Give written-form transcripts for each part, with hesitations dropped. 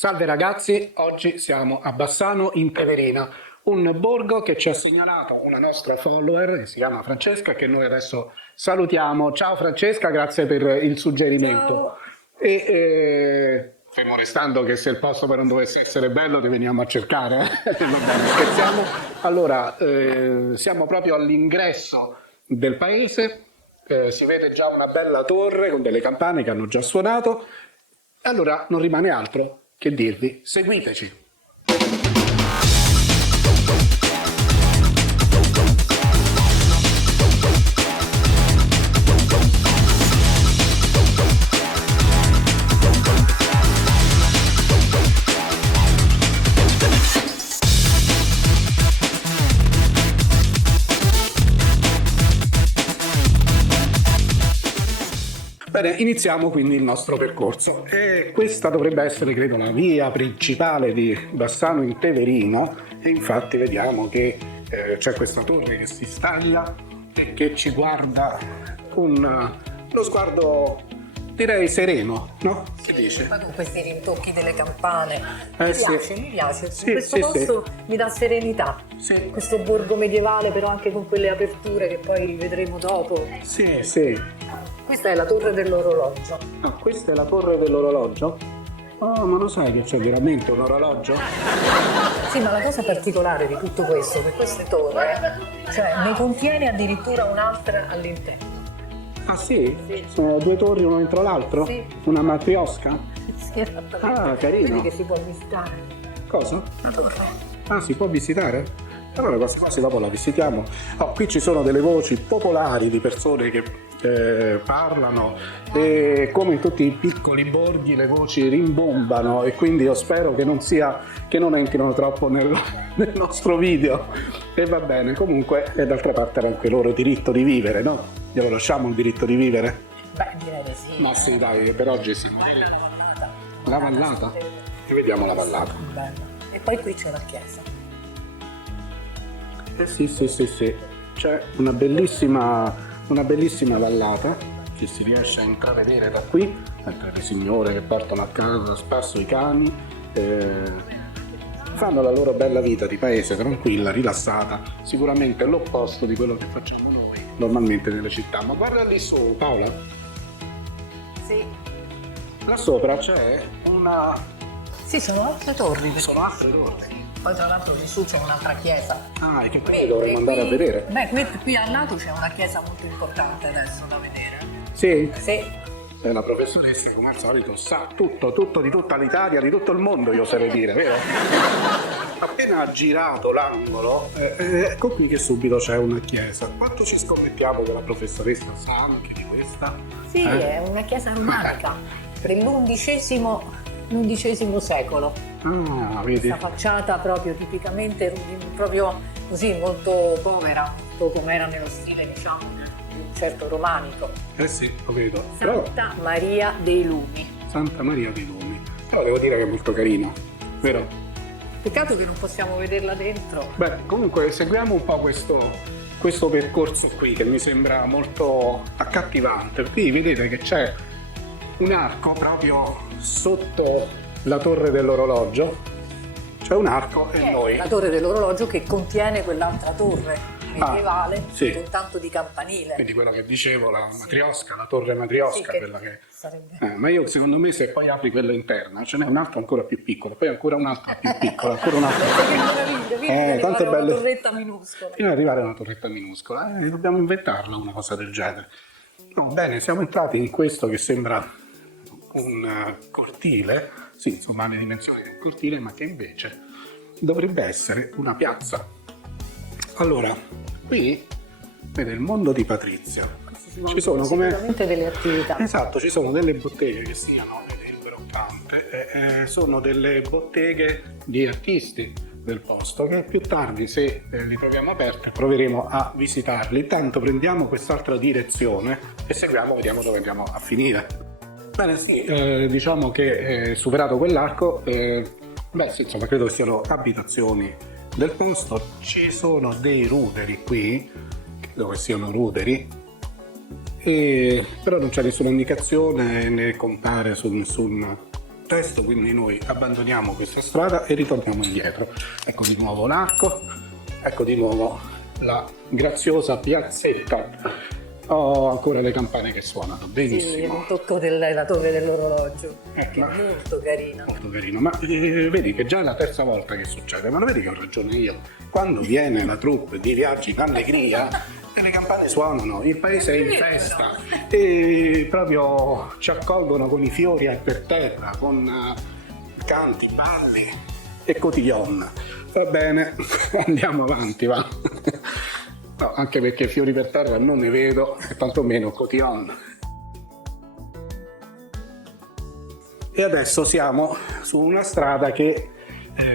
Salve ragazzi, oggi siamo a Bassano in Teverina, un borgo che ci ha segnalato una nostra follower che si chiama Francesca, che noi adesso salutiamo. Ciao Francesca, grazie per il suggerimento. Ciao. Fermo restando che se il posto poi non dovesse essere bello ti veniamo a cercare, va bene, scherziamo. Allora, siamo proprio all'ingresso del paese, si vede già una bella torre con delle campane che hanno già suonato. Allora non rimane altro che dirvi, seguiteci. Bene, iniziamo quindi il nostro percorso e questa dovrebbe essere, credo, la via principale di Bassano in Teverina e infatti vediamo che c'è questa torre che si staglia e che ci guarda con lo sguardo, direi, sereno, no? Si dice? Poi con questi rintocchi delle campane. Sì. Mi piace. Sì, Questo sì, posto mi dà serenità. Sì. Questo borgo medievale, però anche con quelle aperture che poi vedremo dopo. Sì, sì. Questa è la torre dell'orologio. Ah, questa è la torre dell'orologio? Oh, ma lo sai che c'è veramente un orologio? Sì, ma la cosa particolare di tutto questo, che queste torri, cioè ne contiene addirittura un'altra all'interno. Ah sì? Sì. Sono due torri uno dentro l'altro? Sì. Una matriosca? Sì, esattamente. Ah, carino. Vedi che si può visitare. Cosa? La torre. Ah, si può visitare? Allora questa cosa dopo la visitiamo. Oh, qui ci sono delle voci popolari di persone che parlano e come in tutti i piccoli borghi le voci rimbombano e quindi io spero che non entrino troppo nel nostro video. E va bene, comunque e d'altra parte era anche loro diritto di vivere, no? Glielo lasciamo il diritto di vivere? Beh, direi di sì. Ma sì, dai, per oggi sì. Bella la vallata. La vallata? E vediamo la vallata. Bella. E poi qui c'è una chiesa. Sì. C'è una bellissima vallata che si riesce a intravedere da qui, tra le signore che portano a casa a spasso i cani, fanno la loro bella vita di paese tranquilla, rilassata, sicuramente l'opposto di quello che facciamo noi normalmente nelle città. Ma guarda lì su, Paola, Sì. là sopra c'è una... Sì, sono altre torri. sono altre torri. Poi tra l'altro lì su c'è un'altra chiesa. Ah, e che quindi dovremmo andare a vedere. Beh, qui al lato c'è una chiesa molto importante adesso da vedere. Sì? Sì. La professoressa, come al solito, sa tutto di tutta l'Italia, di tutto il mondo, io oserei dire, vero? Appena ha girato l'angolo, ecco qui che subito c'è una chiesa. Quanto ci scommettiamo che la professoressa sa anche di questa? Sì, è una chiesa romanica per l'undicesimo secolo. Ah, vedi? Questa facciata proprio tipicamente, proprio così, molto povera, molto come era nello stile, diciamo, di un certo romanico. Eh sì, lo vedo. Però, Santa Maria dei Lumi. Santa Maria dei Lumi. Però devo dire che è molto carino, vero? Peccato che non possiamo vederla dentro. Beh, comunque seguiamo un po' questo percorso qui che mi sembra molto accattivante. Qui vedete che c'è un arco proprio sotto la torre dell'orologio. C'è un arco e noi... La torre dell'orologio che contiene quell'altra torre medievale sì. con tanto di campanile. Quindi quello che dicevo, la matriosca, la torre matriosca, Sì, quella che... sarebbe... Ma io secondo me se poi apri quella interna ce n'è un altro ancora più piccolo, poi ancora un altro più piccolo, ancora un altro più Che piccolo. meraviglia, vedi, tante una belle... torretta minuscola. Fino ad arrivare a una torretta minuscola, dobbiamo inventarla una cosa del genere. No, bene, siamo entrati in questo che sembra un cortile, sì, insomma, ha le dimensioni di un cortile, ma che invece dovrebbe essere una piazza. Allora, qui vede il mondo di Patrizia. Ci sono come... Sicuramente delle attività. Esatto, ci sono delle botteghe che siano il broccante, sono delle botteghe di artisti del posto che più tardi, se li troviamo aperti, proveremo a visitarli. Intanto prendiamo quest'altra direzione e seguiamo, vediamo dove andiamo a finire. Bene, sì, diciamo che superato quell'arco, sì, insomma, credo che siano abitazioni del posto. Ci sono dei ruderi qui, credo che siano ruderi, però non c'è nessuna indicazione né compare su nessun testo, quindi noi abbandoniamo questa strada e ritorniamo indietro. Ecco di nuovo l'arco, ecco di nuovo la graziosa piazzetta. Ho ancora le campane che suonano, Sì, benissimo. un tocco della torre dell'orologio, che Ma- è molto carino. Molto carino, ma vedi che già è la terza volta che succede, ma lo vedi che ho ragione io. Quando viene la troupe di Viaggi in Allegria, le campane suonano, il paese è in festa e proprio ci accolgono con i fiori per terra, con canti, balli e cotillon. Va bene, andiamo avanti, va. No, anche perché fiori per terra non ne vedo, e tantomeno cotillon. E adesso siamo su una strada che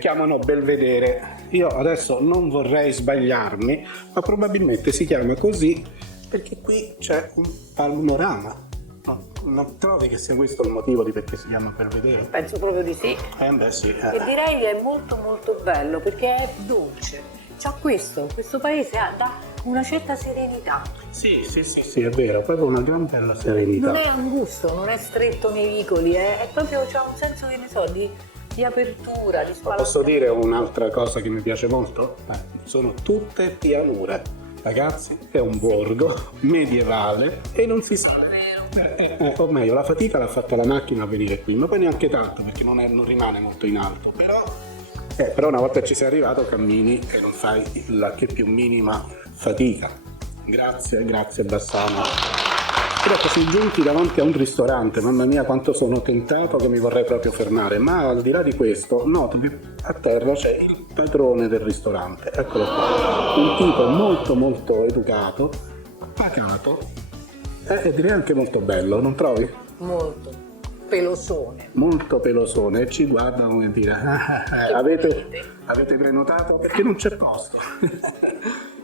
chiamano Belvedere. Io adesso non vorrei sbagliarmi, ma probabilmente si chiama così perché qui c'è un panorama. No, non trovi che sia questo il motivo di perché si chiama Belvedere? Penso proprio di sì. Beh sì. E direi che è molto molto bello perché è dolce. C'ha questo paese dà una certa serenità. Sì, è vero, proprio una gran bella serenità. Non è angusto, non è stretto nei vicoli, è proprio, c'ha un senso, che ne so, di apertura, di spalancamento. Posso dire un'altra cosa che mi piace molto? Sono tutte pianure. Ragazzi, è un borgo medievale e non si sa. O meglio, la fatica l'ha fatta la macchina a venire qui, ma poi neanche tanto perché non rimane molto in alto. Però una volta ci sei arrivato cammini e non fai la che più minima fatica. Grazie Bassano. Però così giunti davanti a un ristorante, mamma mia quanto sono tentato che mi vorrei proprio fermare, ma al di là di questo noto che a terra c'è il padrone del ristorante, eccolo qua, un tipo molto molto educato, pacato e direi anche molto bello, non trovi? Molto pelosone. Molto pelosone e ci guarda come dire avete prenotato? Perché non c'è posto.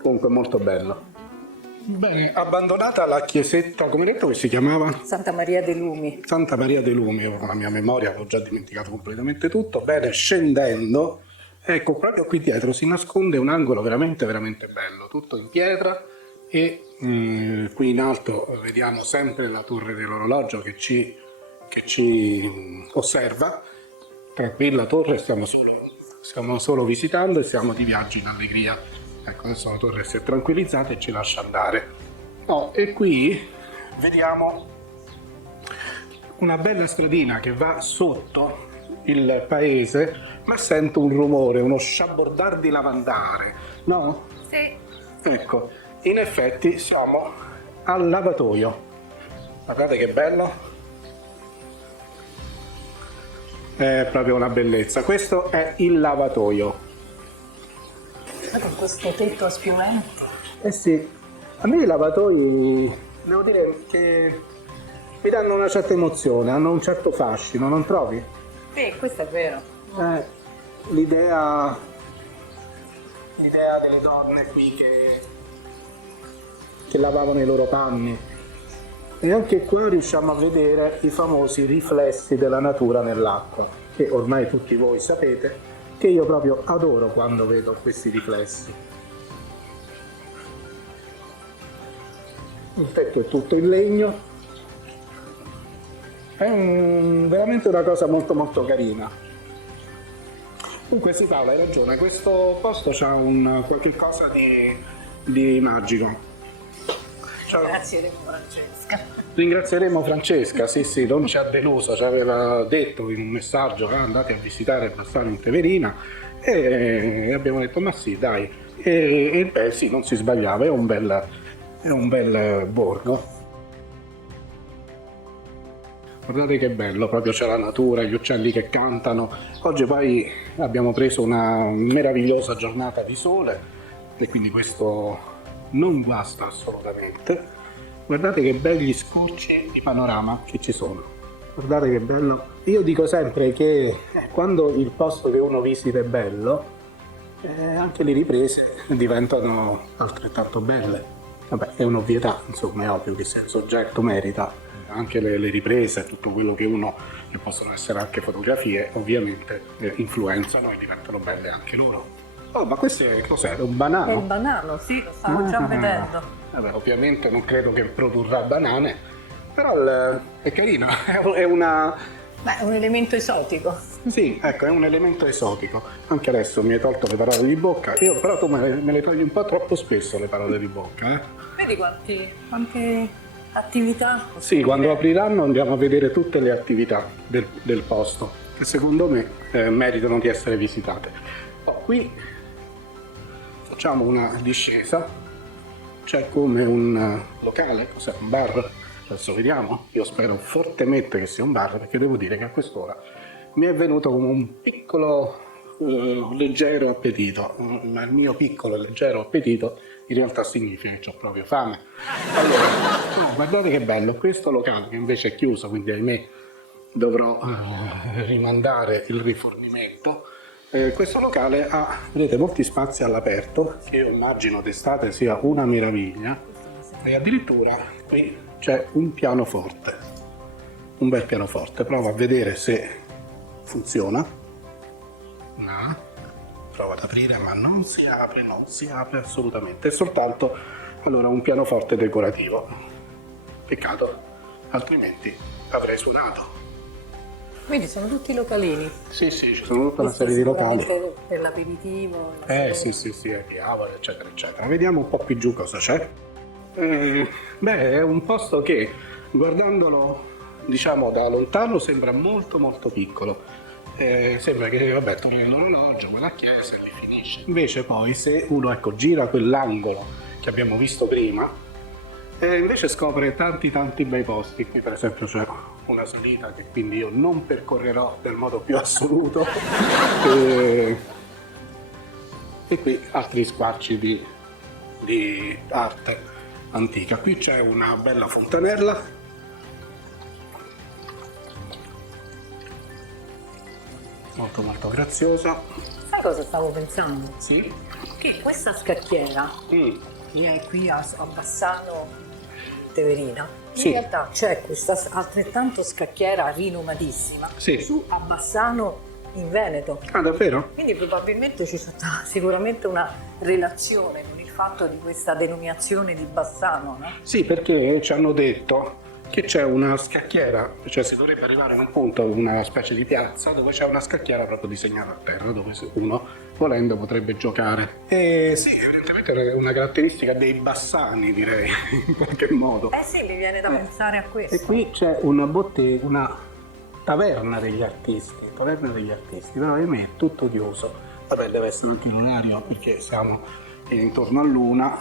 Comunque molto bello. Bene, abbandonata la chiesetta, come detto che si chiamava? Santa Maria dei Lumi. Santa Maria dei Lumi, io con la mia memoria avevo già dimenticato completamente tutto. Bene, scendendo, ecco proprio qui dietro si nasconde un angolo veramente veramente bello, tutto in pietra e qui in alto vediamo sempre la torre dell'orologio che ci osserva. Tranquilla torre, stiamo solo visitando e siamo di viaggio in allegria. Ecco, adesso la torre si è tranquillizzata e ci lascia andare. E qui vediamo una bella stradina che va sotto il paese, ma sento un rumore, uno sciabordar di lavandare, no? Sì. Ecco, in effetti siamo al lavatoio. Guardate che bello. È proprio una bellezza. Questo è il lavatoio. Con questo tetto a spiovente. Eh sì, a me i lavatoi devo dire che mi danno una certa emozione, hanno un certo fascino, non trovi? Sì, questo è vero. L'idea delle donne qui che lavavano i loro panni. E anche qua riusciamo a vedere i famosi riflessi della natura nell'acqua, che ormai tutti voi sapete che io proprio adoro quando vedo questi riflessi. Il tetto è tutto in legno, è veramente una cosa molto molto carina. Comunque sì Paola, hai ragione, questo posto c'ha qualche cosa di magico. Grazie Francesca. Ringrazieremo Francesca, sì, non ci ha deluso, ci aveva detto in un messaggio che andate a visitare Bassano in Teverina e abbiamo detto ma sì dai, e sì, non si sbagliava, è un bel borgo. Guardate che bello, proprio c'è la natura, gli uccelli che cantano. Oggi poi abbiamo preso una meravigliosa giornata di sole e quindi questo non guasta assolutamente. Guardate che belli scorci di panorama che ci sono. Guardate che bello. Io dico sempre che quando il posto che uno visita è bello, anche le riprese diventano altrettanto belle. Vabbè, è un'ovvietà, insomma, è ovvio che se il soggetto merita anche le riprese, tutto quello che possono essere anche fotografie, ovviamente influenzano e diventano belle anche loro. Oh, ma questo è cos'è? Un banano? È un banano, sì, lo stavo già vedendo. Vabbè, ovviamente non credo che produrrà banane, però è carino, Beh, è un elemento esotico. Sì, ecco, è un elemento esotico. Anche adesso mi hai tolto le parole di bocca, io però tu me le togli un po' troppo spesso le parole di bocca, eh? Vedi quante attività? Sì, quando apriranno andiamo a vedere tutte le attività del posto, che secondo me meritano di essere visitate. Qui facciamo una discesa, c'è come un locale, cos'è, un bar? Adesso vediamo, io spero fortemente che sia un bar, perché devo dire che a quest'ora mi è venuto come un piccolo leggero appetito, ma il mio piccolo leggero appetito in realtà significa che ho proprio fame. Allora, guardate che bello, questo locale che invece è chiuso, quindi ahimè dovrò rimandare il rifornimento. Questo locale ha, vedete, molti spazi all'aperto, che io immagino d'estate sia una meraviglia, e addirittura qui c'è un pianoforte, un bel pianoforte. Provo a vedere se funziona. No, provo ad aprire, ma non si apre assolutamente, è soltanto allora un pianoforte decorativo. Peccato, altrimenti avrei suonato. Quindi sono tutti localini. Sì, ci sono tutta una serie di locali. Per l'aperitivo. Sì, piavole, eccetera, eccetera. Vediamo un po' più giù cosa c'è. È un posto che, guardandolo, diciamo, da lontano sembra molto molto piccolo. Sembra che, vabbè, torni l'orologio, quella chiesa e lì finisce. Invece poi, se uno, ecco, gira quell'angolo che abbiamo visto prima, invece scopre tanti bei posti. Qui per esempio c'è una salita che quindi io non percorrerò nel modo più assoluto e qui altri squarci di arte antica. Qui c'è una bella fontanella, molto molto graziosa. Sai cosa stavo pensando? Sì? Che questa scacchiera che è qui a Bassano Teverina, in Sì. realtà c'è questa altrettanto scacchiera rinomatissima Sì. su a Bassano in Veneto. Ah, davvero? Quindi probabilmente ci sarà sicuramente una relazione con il fatto di questa denominazione di Bassano, no? Sì, perché ci hanno detto che c'è una scacchiera, cioè si dovrebbe arrivare in un punto, una specie di piazza, dove c'è una scacchiera proprio disegnata a terra, dove uno volendo potrebbe giocare. E sì, evidentemente è una caratteristica dei bassani, direi, in qualche modo. Eh sì, mi viene da pensare a questo. E qui c'è una bottega, una taverna degli artisti, però ahimè è tutto chiuso. Vabbè, deve essere anche l'orario, perché siamo intorno a luna,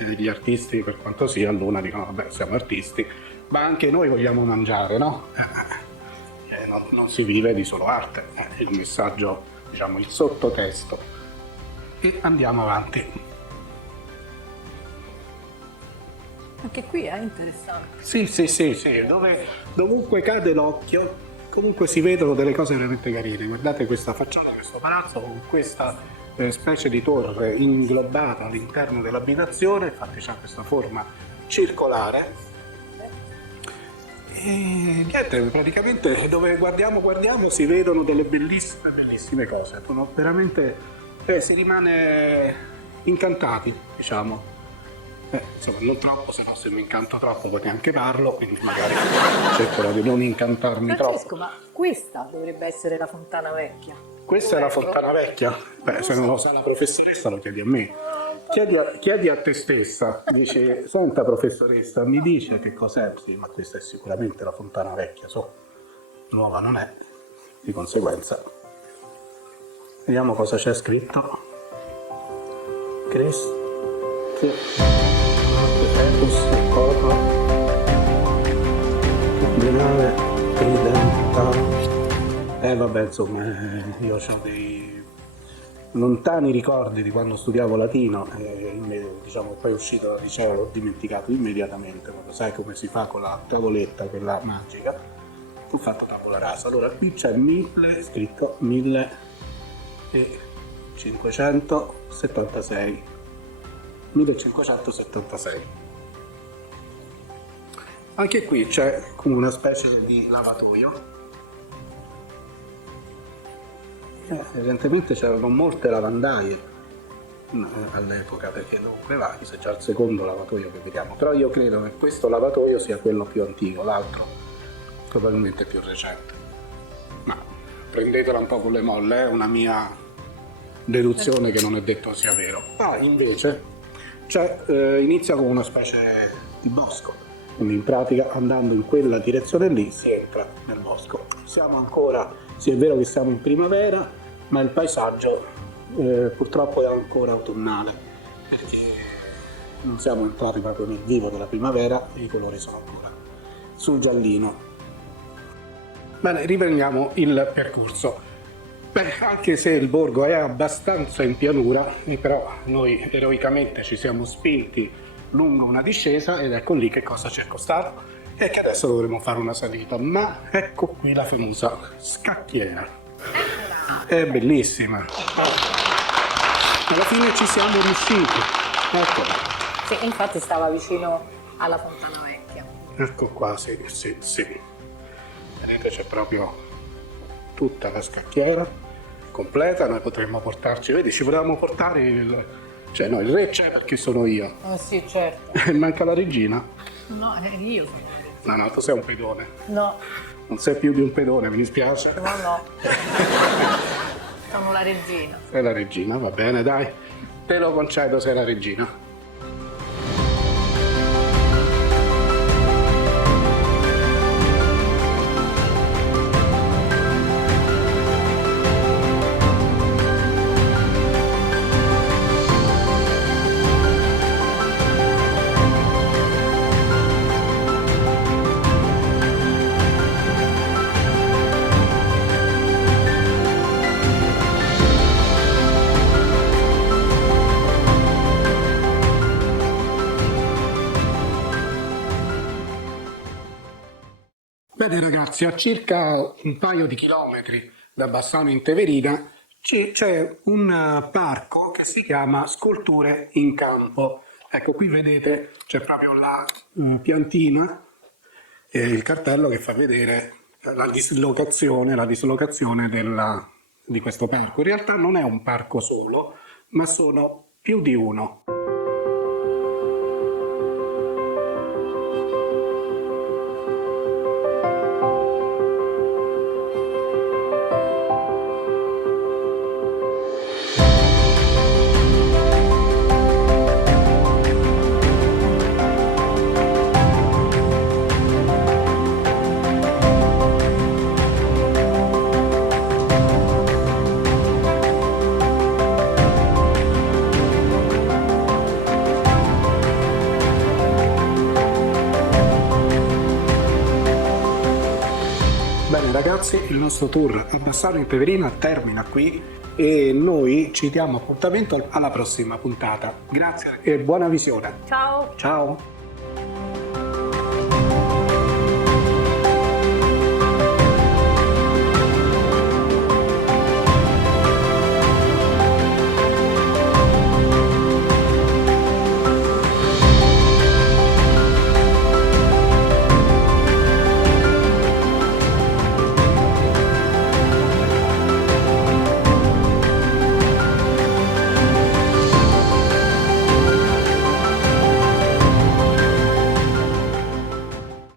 gli artisti, per quanto sia, a luna dicono, vabbè, siamo artisti, ma anche noi vogliamo mangiare, no? Non si vive di solo arte, il messaggio, diciamo, il sottotesto. E andiamo avanti. Anche qui è interessante. Sì, dovunque cade l'occhio, comunque si vedono delle cose veramente carine. Guardate questa facciata, questo palazzo con questa specie di torre inglobata all'interno dell'abitazione, infatti c'ha questa forma circolare. E niente, praticamente dove guardiamo si vedono delle bellissime cose. Sono veramente, si rimane incantati, diciamo. Insomma, non troppo, se no se mi incanto troppo poi neanche parlo, quindi magari cercherò di non incantarmi Francesco, troppo. ma questa dovrebbe essere la Fontana Vecchia. Questa è la Fontana Vecchia? Beh, se non lo sa la professoressa lo chiedi a me. Chiedi a te stessa, dice, senta professoressa, mi dice che cos'è? Sì, ma questa è sicuramente la Fontana Vecchia, nuova non è, di conseguenza. Vediamo cosa c'è scritto. Vabbè, insomma, io ho dei lontani ricordi di quando studiavo latino e diciamo poi uscito dal liceo l'ho dimenticato immediatamente, quando sai come si fa con la tavoletta, quella magica, ho fatto tabula rasa. Allora qui c'è scritto 1576. Anche qui c'è come una specie di lavatoio. Evidentemente c'erano molte lavandaie all'epoca, perché dunque questo è già il secondo lavatoio che vediamo, però io credo che questo lavatoio sia quello più antico, l'altro probabilmente più recente. prendetela un po' con le molle, è una mia deduzione che non è detto sia vero. Invece inizia con una specie di bosco, quindi in pratica andando in quella direzione lì si entra nel bosco. Siamo ancora, sì è vero che siamo in primavera, ma il paesaggio purtroppo è ancora autunnale, perché non siamo entrati proprio nel vivo della primavera e i colori sono ancora sul giallino. Bene, riprendiamo il percorso. Beh, anche se il borgo è abbastanza in pianura, però noi eroicamente ci siamo spinti lungo una discesa ed ecco lì che cosa ci è costato e che adesso dovremo fare una salita. Ma ecco qui la famosa scacchiera. È bellissima. Alla fine ci siamo riusciti. Eccola. Sì, infatti stava vicino alla Fontana Vecchia. Ecco qua, sì. Vedete, c'è proprio tutta la scacchiera completa, noi potremmo portarci, vedi, ci volevamo portare il re c'è perché sono io. Sì, certo. Manca la regina? No, io sono. No, tu sei un pedone. No. Non sei più di un pedone, mi dispiace. No. Sono la regina. Sei la regina, va bene, dai. Te lo concedo, sei la regina. Bene ragazzi, a circa un paio di chilometri da Bassano in Teverina c'è un parco che si chiama Sculture in Campo. Ecco, qui vedete c'è proprio la piantina e il cartello che fa vedere la dislocazione di questo parco. In realtà non è un parco solo, ma sono più di uno. Bene ragazzi, il nostro tour a Bassano in Teverina termina qui e noi ci diamo appuntamento alla prossima puntata. Grazie e buona visione. Ciao. Ciao.